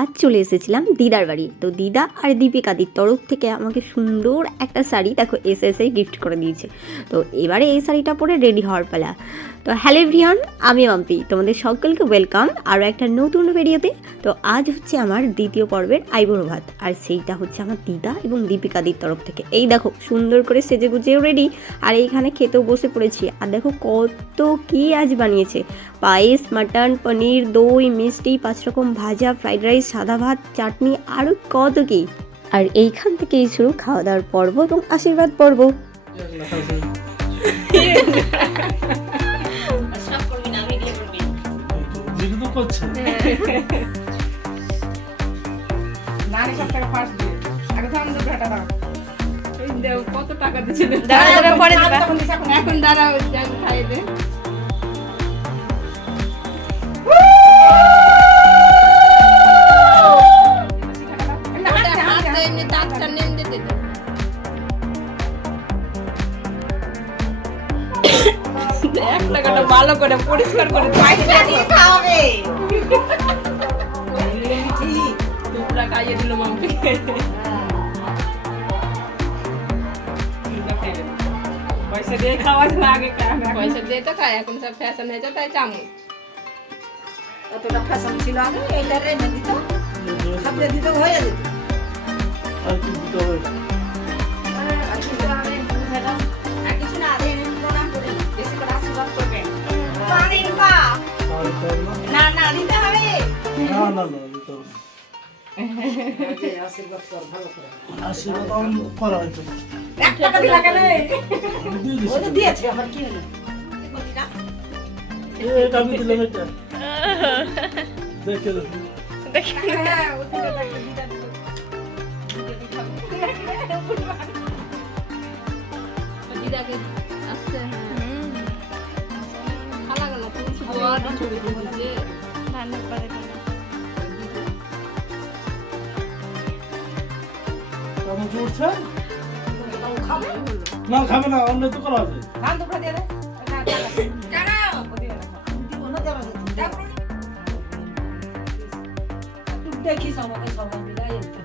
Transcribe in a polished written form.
আজ চলে এসেছিলাম দিদার বাড়ি। তো দিদা আর দীপিকাদির তরফ থেকে আমাকে সুন্দর একটা শাড়ি দেখো এসে গিফট করে দিয়েছে। তো এবারে এই শাড়িটা পরে রেডি হওয়ার পালা। তো হ্যালো এভরিওয়ান, আমি মাম্পি, তোমাদের সকলকে ওয়েলকাম আরও একটা নতুন ভিডিওতে। তো আজ হচ্ছে আমার দ্বিতীয় পর্বের আইবুড়ো ভাত, আর সেইটা হচ্ছে আমার দিদা এবং দীপিকাদির তরফ থেকে। এই দেখো সুন্দর করে সেজে গুজেও রেডি, আর এইখানে খেতেও বসে পড়েছি। আর দেখো কত কি আজ বানিয়েছে, পায়েস, মাটন, পনির, দই, মিষ্টি, 5 রকম ভাজা, ফ্রাইড রাইস, সাদা ভাত, চাটনি, আরও কত কি। আর এইখান থেকেই শুরু খাওয়া দাওয়ার পর্ব এবং আশীর্বাদ পর্ব। কত টাকা দিচ্ছে এখন দাঁড়াও খাইয়ে দে। ভালো করে পরিষ্কার করে খাওয়াবে। টুকরা খাইয়ে দিল মাম্পি। পয়সা দিয়ে খাওয়া যায়, আগে পয়সা দিয়ে তো খায়, এখন সব ফ্যাশন হয়েছে তাই চামচ। অতটা ফ্যাশন ছিল আগে, এইটা রেনে দিত, খাবলে দিত, হয়ে যেত। আর কি দিতে হবে? আর কিছু না, ম্যাডাম, আর কিছু না, রেনে প্রণাম করে বেশি করে আশীর্বাদ করবেন। পানি বা আর দিতে হবে না? না না দিতে হবে। না না না দিতে হবে না। যে আশীর্বাদ কর ভালো করে। আশীর্বাদ আমি করা হয়েছে। 1 টাকা দিলা কেন? দিয়ে দিছি। ওই তো দিয়েছে, আমার কি হলো? এটা আমি দিলাম এটা। দেখে দেখো। হ্যাঁ, ওদিকে দেখো, দিদা দিল। দিদাকে আসছে ভালো লাগলো তুমি ছবি তুলছে ভালো করে কেমন চলছে? খাবে? না খাবে না, অন্য তো করা আছে। ধান দুপুরা দিয়ে দে। না, দাঁড়াও। ওদিকে রাখো। দিব না, দেওয়া যাবে। দেখো। একটু দেখিস আমাকে সবাই মিলে, এই তো।